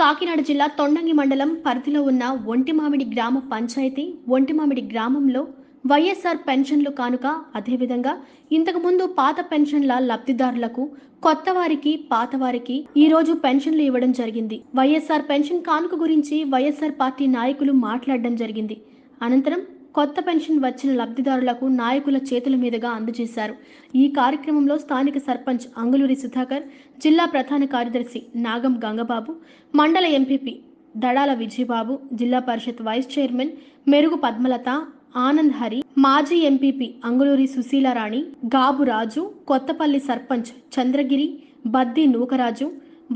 కాకినాడ జిల్లా తొండంగి మండలం పరిధిలో ఉన్న ఒంటిమామిడి గ్రామ పంచాయతీ ఒంటిమామిడి గ్రామంలో వైఎస్ఆర్ పెన్షన్లు కానుక అదేవిధంగా ఇంతకుముందు పాత పెన్షన్ల లబ్ధిదారులకు కొత్త వారికి పాతవారికి ఈ రోజు పెన్షన్లు ఇవ్వడం జరిగింది. వైఎస్ఆర్ పెన్షన్ కానుక గురించి వైఎస్ఆర్ పార్టీ నాయకులు మాట్లాడడం జరిగింది. అనంతరం కొత్త పెన్షన్ వచ్చిన లబ్ధిదారులకు నాయకుల చేతుల మీదుగా అందజేశారు. ఈ కార్యక్రమంలో స్థానిక సర్పంచ్ అంగులూరి సుధాకర్, జిల్లా ప్రధాన కార్యదర్శి నాగం గంగబాబు, మండల ఎంపీపీ దడాల విజయబాబు, జిల్లా పరిషత్ వైస్ చైర్మన్ మెరుగు పద్మలత, ఆనంద్ హరి, మాజీ ఎంపీపీ అంగులూరి సుశీలారాణి, గాబు రాజు, కొత్తపల్లి సర్పంచ్ చంద్రగిరి, బద్ది నూకరాజు,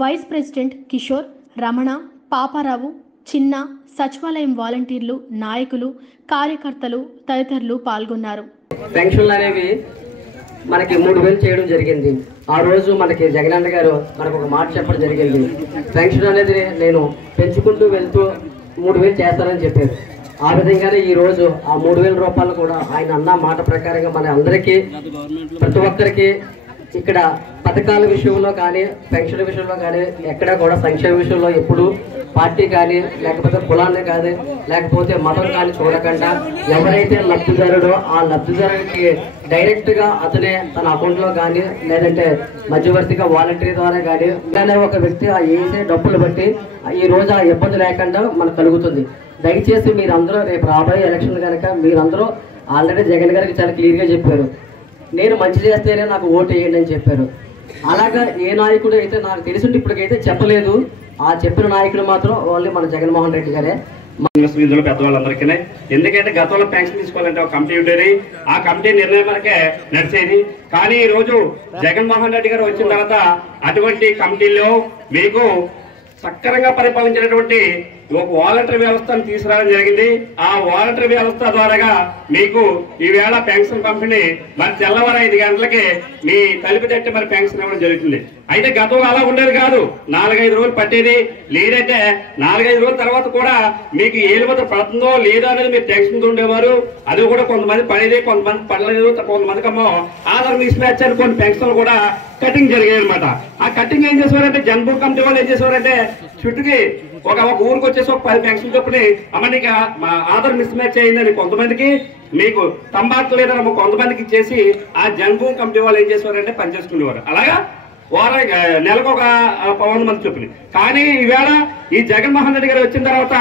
వైస్ ప్రెసిడెంట్ కిషోర్, రమణ, పాపారావు, చిన్న, సచివాలయం వాలంటీర్లు, నాయకులు, కార్యకర్తలు తదితరులు పాల్గొన్నారు. పెన్షన్లు అనేవి మనకి 3000 చేయడం జరిగింది. ఆ రోజు మనకి జగనన్న గారు మనకు ఒక మాట చెప్పడం జరిగింది. పెన్షన్ అనేది నేను పెంచుకుంటూ వెళ్తూ 3000 చేస్తానని చెప్పారు. ఆ విధంగానే ఈ రోజు ఆ 3000 రూపాయలు కూడా ఆయన అన్న మాట ప్రకారంగా మన అందరికీ ప్రతి ఒక్కరికి ఇక్కడ పథకాల విషయంలో కానీ పెన్షన్ విషయంలో కానీ ఎక్కడ కూడా సంక్షేమ విషయంలో ఎప్పుడు పార్టీ కానీ లేకపోతే కులాన్ని కానీ లేకపోతే మతం కానీ చూడకుండా ఎవరైతే లబ్ధిదారుడో ఆ లబ్ధిదారుడికి డైరెక్ట్గా అతనే తన అకౌంట్లో కానీ లేదంటే మధ్యవర్తిగా వాలంటీర్ ద్వారా కానీ ఇలానే ఒక వ్యక్తి ఆ వేసే డబ్బులు బట్టి ఈ రోజు ఆ ఇబ్బంది లేకుండా మనకు కలుగుతుంది. దయచేసి మీరందరూ రేపు రాబోయే ఎలక్షన్ కనుక మీరందరూ ఆల్రెడీ జగన్ గారికి చాలా క్లియర్గా చెప్పారు, నేను మంచి చేస్తేనే నాకు ఓటు వేయండి అని చెప్పారు. అలాగా ఏ నాయకుడు అయితే నాకు తెలిసింటే ఇప్పటికైతే చెప్పలేదు. ఆ చెప్పిన నాయకుడు మాత్రం ఓన్లీ మన జగన్మోహన్ రెడ్డి గారే. వీధులు పెద్దవాళ్ళందరికీ ఎందుకంటే గతంలో పెన్షన్ తీసుకోవాలంటే ఒక కమిటీ ఉండేది, ఆ కమిటీ నిర్ణయం వరకే నడిచేది. కానీ ఈ రోజు జగన్మోహన్ రెడ్డి గారు వచ్చిన తర్వాత అటువంటి కమిటీల్లో మీకు సక్రమంగా పరిపాలించినటువంటి ఒక వాలంటరీ వ్యవస్థను తీసుకురావడం జరిగింది. ఆ వాలంటరీ వ్యవస్థ ద్వారా మీకు ఈవేళ పెన్షన్ పంపిణీ మరి తెల్లవారు 5 గంటలకి మీ తలుపు తట్టి మరి పెన్షన్ ఇవ్వడం జరుగుతుంది. అయితే గతంలో అలా ఉండేది కాదు, 4-5 రోజులు పట్టేది. లేదంటే 4-5 రోజుల తర్వాత కూడా మీకు ఏలుబత పడుతుందో లేదో అనేది మీరు టెన్షన్ ఉండేవారు. అది కూడా కొంతమంది పడేది, కొంతమంది పడలేదు, కొంతమందికేమో ఆధార్ మిస్ మ్యాచ్ అని కొన్ని పెన్షన్లు కూడా కటింగ్ జరిగాయి అనమాట. ఆ కటింగ్ ఏం చేసేవారంటే జన్భూ కమిటీ వాళ్ళు ఏం చేసేవారంటే చుట్టుకి ఒక ఊరికి వచ్చేసి ఒక 10 పెన్షన్ చొప్పుని అమ్మనికి ఆధార్ మిస్ మ్యాచ్ అయిందని కొంతమందికి, మీకు తంబాకు లేదని కొంతమందికి ఇచ్చేసి ఆ జన్భూ కమిటీ వాళ్ళు ఏం చేసేవారంటే పనిచేసుకునేవారు. అలాగా నెలకు ఒక 100 మంది చొప్పుని. కానీ ఈవేళ ఈ జగన్మోహన్ రెడ్డి గారు వచ్చిన తర్వాత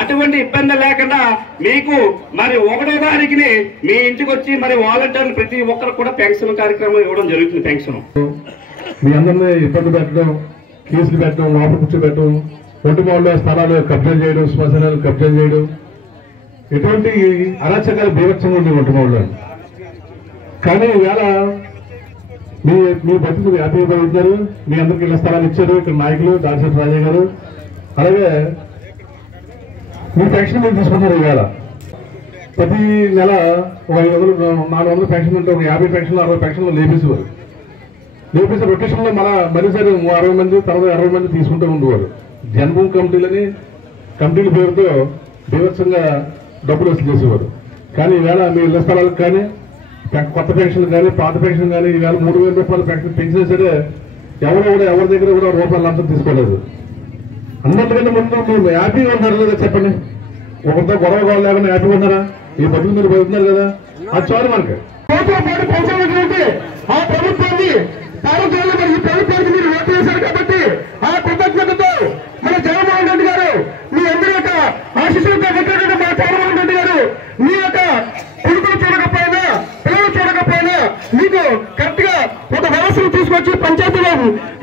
అటువంటి ఇబ్బంది లేకుండా మీకు మరి 1వ తారీఖుని మీ ఇంటికి వచ్చి మరి వాలంటీర్లు ప్రతి ఒక్కరు కూడా పెన్షన్ కార్యక్రమం ఇవ్వడం జరుగుతుంది. పెన్షన్ మీ అందరినీ ఇబ్బంది పెట్టడం, కేసులు పెట్టడం, లోపల కూర్చోబెట్టడం, ఒంటిమామిడిలో స్థలాలు కబ్జా చేయడం, శ్మశానాలు కబ్జా చేయడం, ఎటువంటి అరాచకాలు బీభత్సంగా ఉంది ఒంటిమామిడిలో. కానీ ఈవేళ మీ బతుకు హ్యాపీగా పడుతున్నారు. మీ అందరికి ఇళ్ల స్థలాలు ఇచ్చారు ఇక్కడ నాయకులు దాడిశెట్టి రాజయ్య గారు. అలాగే మీ పెన్షన్ మీరు తీసుకుంటారు. ఈవేళ ప్రతి నెల ఒక 500 400 పెన్షన్ ఉంటే ఒక 50 పెన్షన్లు 60 పెన్షన్లు లేపేసేవారు. రొటేషన్లో మరోసారి 60 మంది తర్వాత 60 మంది తీసుకుంటూ ఉండేవారు. జన్భూమి కమిటీల పేరుతో బీభత్సంగా డబ్బులు వసూలు చేసేవారు. కానీ ఈవేళ మీ ఇళ్ల స్థలాలకు కానీ కొత్త పెన్షన్ కానీ పాత పెన్షన్ కానీ ఈవేళ 3000 రూపాయల పెన్షన్ పెంచినా సరే ఎవరి దగ్గర కూడా రూపాయలు లంచం తీసుకోలేదు. అందరికంటే ముందు మీరు హ్యాపీగా ఉన్నారు లేదా చెప్పండి? ఒకరితో గొడవ కావాలి లేకుండా హ్యాపీగా ఉన్నారా? ఈ బతుకు మీరు బతుకుతున్నారు కదా, అది చాలు మనకి. ఆ ప్రభుత్వాన్ని ఈ ప్రభుత్వానికి మీరు ఓటు వేశారు కాబట్టి ఆ కృతజ్ఞతతో మన జగన్మోహన్ రెడ్డి గారు మీ అందరి యొక్క ఆశీస్సులతో పెట్టినటువంటి మా జగన్మోహన్ రెడ్డి గారు మీ యొక్క కొడుకులు చూడకపోయినా పిల్లలు చూడకపోయినా మీకు కరెక్ట్ గా ఒక వ్యవస్థను తీసుకొచ్చి పంచాయతీలో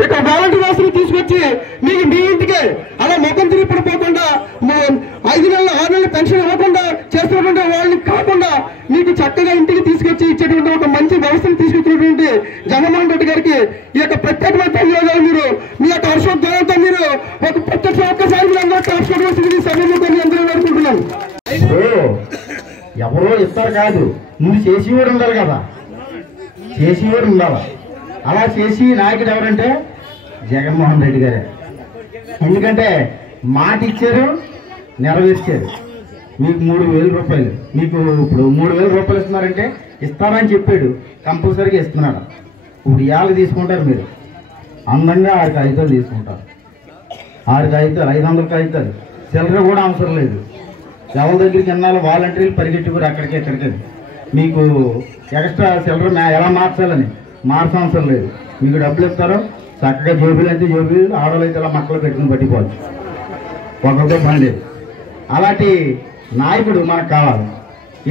ఇక వాలంటీర్ వ్యవస్థను తీసుకొచ్చి మీకు మీ ఇంటికి అలా ముఖం తిరిగి పడిపోకుండా 5 నెలలు 6 నెలలు పెన్షన్ ఇవ్వకుండా చేస్తున్నటువంటి వాళ్ళని కాకుండా మీకు చక్కగా ఇంటికి తీసుకొచ్చి ఇచ్చేటువంటి ఒక మంచి వ్యవస్థను తీసుకొచ్చినటువంటి జగన్మోహన్ రెడ్డి గారికి ఈ యొక్క ప్రత్యేకమైన ధన్యవాదాలు. మీరు మీ యొక్క హర్షోద్గారంతో మీరు ఒక ఒక్కసారి మీరు అందరూ కాల్చుకోవాల్సింది సమయంలో అందరూ అనుకుంటున్నాను. ఎవరో ఇస్తారు కాదు, ముందు చేసేవాడు ఉండాలి కదా, చేసేవాడు ఉండాలి. అలా చేసి నాయకుడు ఎవరంటే జగన్మోహన్ రెడ్డి గారే. ఎందుకంటే మాట ఇచ్చారు, నెరవేర్చారు. మీకు 3000 రూపాయలు, మీకు ఇప్పుడు 3000 రూపాయలు ఇస్తున్నారంటే ఇస్తానని చెప్పాడు, కంపల్సరీగా ఇస్తున్నాడు. ఇప్పుడు 50 తీసుకుంటారు, మీరు అందంగా 500 తీసుకుంటారు. 6 కాగితాలు 500 కాగితాలు చిల్లర కూడా అవసరం లేదు. ఎవరి దగ్గరికి ఎన్నాళ్ళు వాలంటీర్లు పరిగెట్టుకుని అక్కడికి ఎక్కడికి మీకు ఎక్స్ట్రా చిల్లర ఎలా మార్చాలని మార్చవసరం లేదు. మీకు డబ్బులు ఇస్తారో చక్కగా జోబీలు అయితే జోబీలు, ఆడవాళ్ళు అయితే ఇలా మక్కలు పెట్టుకుని పట్టిపోవచ్చు, ఒకరితో పని లేదు. అలాంటి నాయకుడు మనకు కావాలి.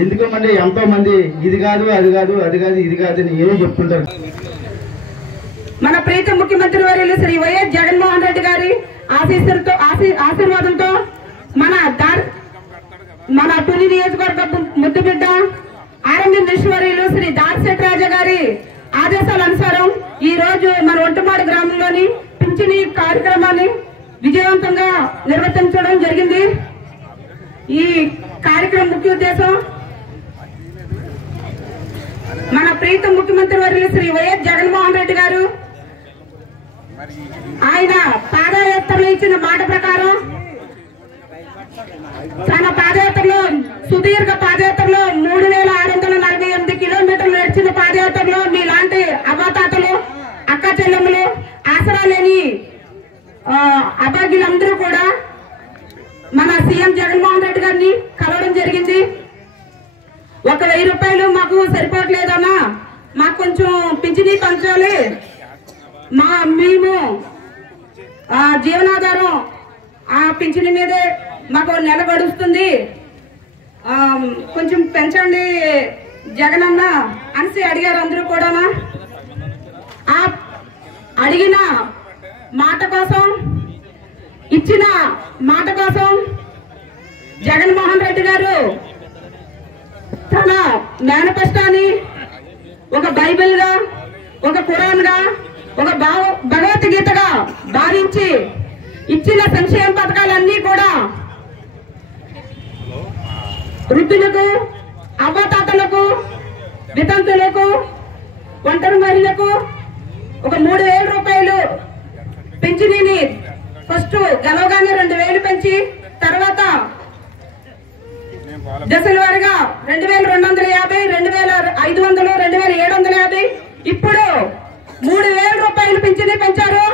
ఎందుకంటే ఎంతోమంది ఇది కాదు అది కాదు అది కాదు ఇది కాదు అని ఏమీ చెప్తుంటారు. మన ప్రీత ముఖ్యమంత్రి వర్యులు శ్రీ వైఎస్ జగన్మోహన్ రెడ్డి గారి ఆశీర్వాదంతో మన తుని నియోజకవర్గ ముద్దుబిడ్డ ఆర్ఎంపీ మినిస్టర్ శ్రీ దాడిశెట్టి రాజా గారి ఆదేశాల అనుసారం ఈ రోజు మన ఒంటిమాడు గ్రామంలోని పింఛని కార్యక్రమాన్ని విజయవంతంగా నిర్వర్తించడం జరిగింది. ఈ కార్యక్రమం ముఖ్య ఉద్దేశం మన ప్రీత ముఖ్యమంత్రి వర్యులు శ్రీ వైఎస్ జగన్మోహన్ రెడ్డి గారు ఆయన పాదయాత్రలో ఇచ్చిన మాట ప్రకారం తన పాదయాత్రలో సుదీర్ఘ పాదయాత్రలో 3648 కిలోమీటర్లు నడిచిన పాదయాత్రలో మీలాంటి అవ్వాతాతలు అక్క చెల్లెమ్మలు ఆసరా లేని అభాగ్యులందరూ కూడా మన సీఎం జగన్మోహన్ రెడ్డి గారిని కలవడం జరిగింది. 1000 రూపాయలు మాకు సరిపోవట్లేదన్నా, మాకు కొంచెం పింఛనీ పంచాలి, మేము జీవనాధారం ఆ పింఛని మీదే మాకు నెల గడుస్తుంది, కొంచెం పెంచండి జగనన్న అనేసి అడిగారు అందరూ కూడా. ఆ అడిగిన మాట కోసం, ఇచ్చిన మాట కోసం జగన్మోహన్ రెడ్డి గారు తన మేనిఫెస్టోని ఒక బైబిల్ గా, ఒక ఖురాన్ గా, ఒక భగవద్గీతగా భావించి ఇచ్చిన సంక్షేమ పథకాలన్నీ కూడా వృద్ధులకు, అవ్వతాతలకు, వితంతులకు, ఒంటరి మహిళలకు ఒక 3000 రూపాయలు పింఛనీని ఫస్ట్ గెలవగానే 2000 పెంచి తర్వాత దశల వారీగా 2250, 2500, 2750 ఇప్పుడు 3000 రూపాయలు పింఛనీ పెంచారు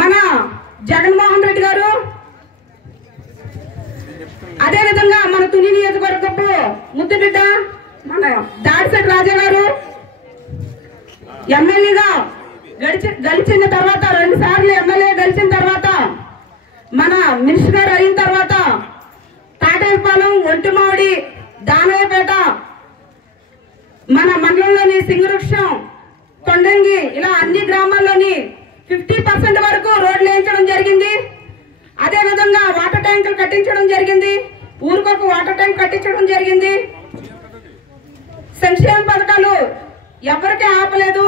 మన జగన్మోహన్ రెడ్డి గారు. అదే విధంగా మన తుని నియోజకవర్గపు ముద్దుబిడ్డ మన దాడిశెట్టి రాజా గారు ఎమ్మెల్యేగా గెలిచిన తర్వాత 2 సార్లు ఎమ్మెల్యే గెలిచిన తర్వాత మన మినిస్టర్ గారు అయిన తర్వాత తాటేపాలెం, ఒంటిమామిడి, దానయ్యపేట, మన మండలంలోని సింగవృక్షం, కొండంగి ఇలా అన్ని గ్రామాల్లోని 50% వరకు రోడ్లు వేయించడం జరిగింది. అదే విధంగా వాటర్ ట్యాంకులు కట్టించడం జరిగింది, ఊరికొక వాటర్ ట్యాంక్ కట్టించడం జరిగింది. సంక్షేమ పథకాలు ఎవరికి ఆపలేదు,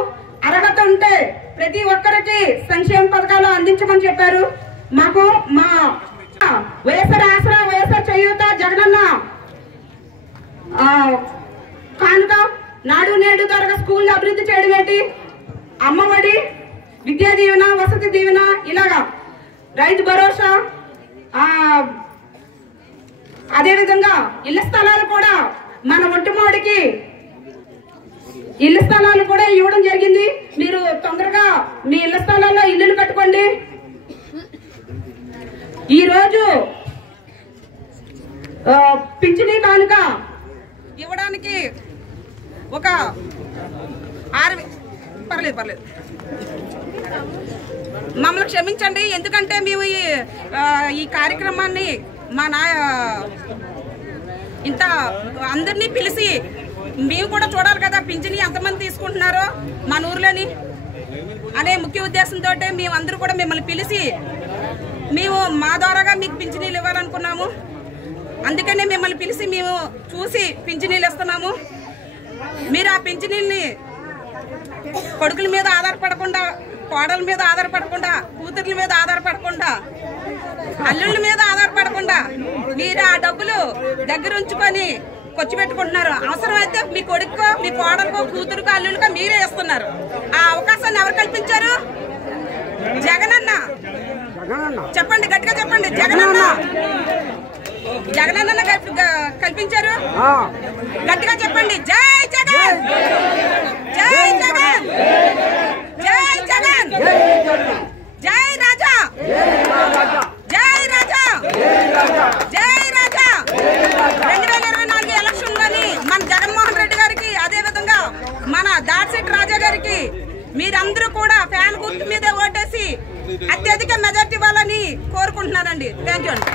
అర్హత ఉంటే ప్రతి ఒక్కరికి సంక్షేమ పథకాలు అందించమని చెప్పారు. మాకు మా వైఎస్ఆర్ ఆసరా, వైఎస్ఆర్ చేయూత, జగనన్న కానుక, నాడు నేడు తరగ స్కూల్ అభివృద్ధి చేయడం ఏంటి, అమ్మఒడి, విద్యా దీవెన, వసతి దీవెన, ఇలాగా రైతు భరోసా, అదేవిధంగా ఇళ్ల స్థలాలు కూడా మన ఒంటిమాడికి ఇళ్ల స్థలాలు కూడా ఇవ్వడం జరిగింది. మీరు తొందరగా మీ ఇళ్ల స్థలాల్లో ఇల్లులు కట్టుకోండి. ఈ రోజు పింఛనీ కానుక ఇవ్వడానికి ఒక 6 పర్లేదు మమ్మల్ని క్షమించండి. ఎందుకంటే మేము ఈ కార్యక్రమాన్ని ఇంత అందరినీ పిలిచి మేము కూడా చూడాలి కదా, పింఛనీ ఎంతమంది తీసుకుంటున్నారో మన ఊర్లోని అనే ముఖ్య ఉద్దేశంతో మేము అందరూ కూడా మిమ్మల్ని పిలిచి మేము మా ద్వారాగా మీకు పింఛనీలు ఇవ్వాలనుకున్నాము. అందుకనే మిమ్మల్ని పిలిచి మేము చూసి పింఛనీలు ఇస్తున్నాము. మీరు ఆ పింఛనీల్ని కొడుకుల మీద ఆధారపడకుండా, కోడల మీద ఆధారపడకుండా, కూతుర్ల మీద ఆధారపడకుండా, అల్లుళ్ళ మీద ఆధారపడకుండా మీరు ఆ డబ్బులు దగ్గర ఉంచుకొని ఖర్చు పెట్టుకుంటున్నారు. అవసరమైతే మీ కొడుకో, మీ కోడలకో, కూతురుకో, అల్లుళ్ళకో మీరే ఇస్తున్నారు. ఆ అవకాశాన్ని ఎవరు కల్పించారు? జగనన్న. చెప్పండి, గట్టిగా చెప్పండి. జగనన్న కల్పించారు. గట్టిగా చెప్పండి. జై జగన్, జై జగన్, జై జగన్, జై రాజా. జై రాజా, జై రాజా. 2024 ఎలక్షన్లోని మన జగన్మోహన్ రెడ్డి గారికి, అదే విధంగా మన దాడిశెట్టి రాజా గారికి మీరందరూ కూడా ఫ్యాన్ గుర్తు మీదే ఓటేసి అత్యధిక మెజార్టీ ఇవ్వాలని కోరుకుంటున్నానండి. థ్యాంక్ యూ అండి.